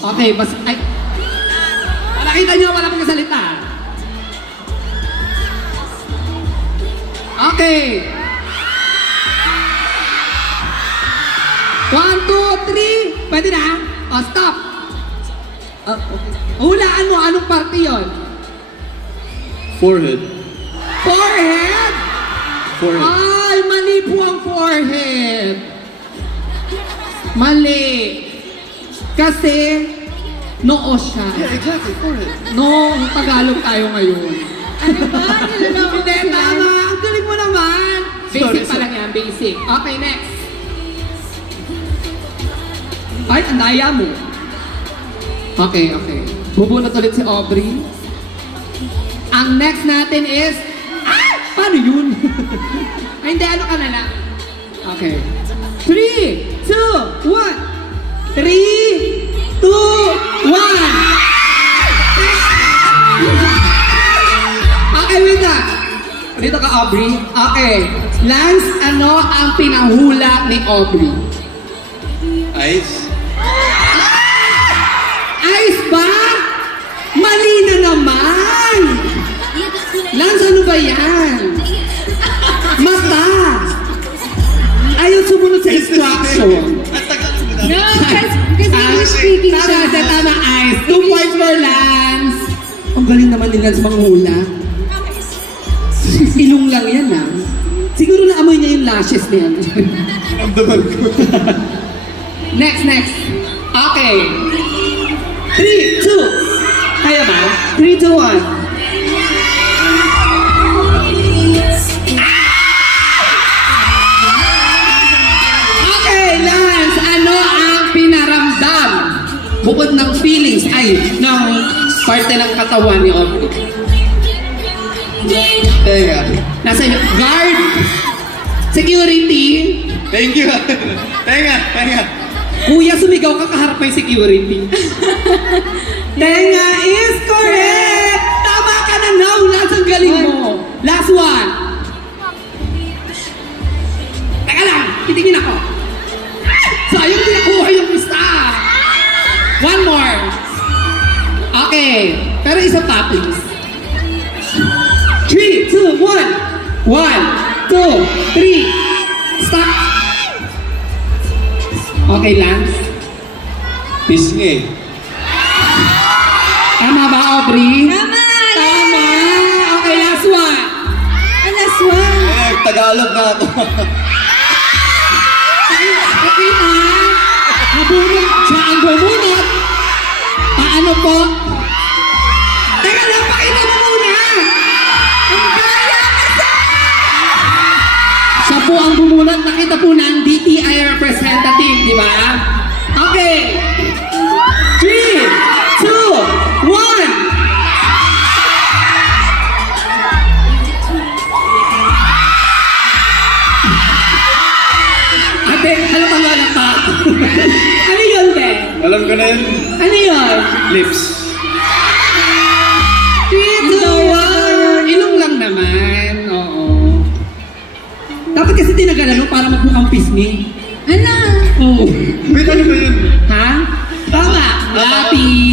Okay, ay. Nakita niyo, wala pang kasalita. Okay. 1, 2, 3. Pwede na? Oh, stop. Hulaan mo, anong parte yun? Forehead. Forehead? Forehead. Ay, mali po ang forehead. Mali. Kasi, noo siya. Yeah, exactly. Forehead. No, Tagalog tayo ngayon. Ano ba? Nilalaman Hindi, tama. Ang galing mo naman. Basic pa lang yan, basic. Okay, next. Ay, ang daya mo. Okay, okay. Bubunot ulit si Aubrey. Ang next natin is... Ah! Paano yun? Ay, hindi. Ano ka na lang? Okay. 3, 2, 1. 3, 2, 1. Okay, wait na. Dito ka, Aubrey. Okay. Lance, ano ang pinahula ni Aubrey? Eyes. Ice ba? Mali na naman! Lance, ano ba yan? Mata! Ayaw sumunod sa instruction. No, kasi English speaking siya. Tama, Ice. 2 points for Lance. Ang galing naman ni Lance manghula. Ilong lang yan, ha? Siguro naamoy niya yung lashes niya. Ang damag ko. Next. Okay. 3, 2. Kaya ba? 3, 2, 1. Okay, Lance. Ano ang pinaramdam? Bukod ng feelings, ng parte ng katawan ni Aubrey. Tenga. Nasa inyo, guard, security. Thank you. Tenga. Kuya, sumigaw ka kaharap may security. Tenga is correct! Tama ka na now! Last ang galing mo. Last one. Teka lang, titingin ako. Sayang din nakuha yung isa. One more. Okay. Pero isa pa, please. 3, 2, 1. 1, 2, 3. Stop. Okay, Lance? Pisngi. Tama ba, Aubrey? Tama! Tama! Okay, last one. Last one. Tagalog na ako. Okay na. Nabunod siya ang bumunot. Paano po? Teka lang, pakita mo muna. Ang kaya kasi! Siya po ang bumunot. Nakita po ng DTI representative, di ba? Okay. 3, 2, 1. Ate, halatang wala pa. Ano yun, te? Alam ko na yun. Ano yun? Lips. 3, 2, 1. Ilong lang naman. Oo. Dapat kasi tinagalan mo para magmukhang pisngi. Ano? Oo. Wait, ano ba yun? Ha? Tama. Lapi.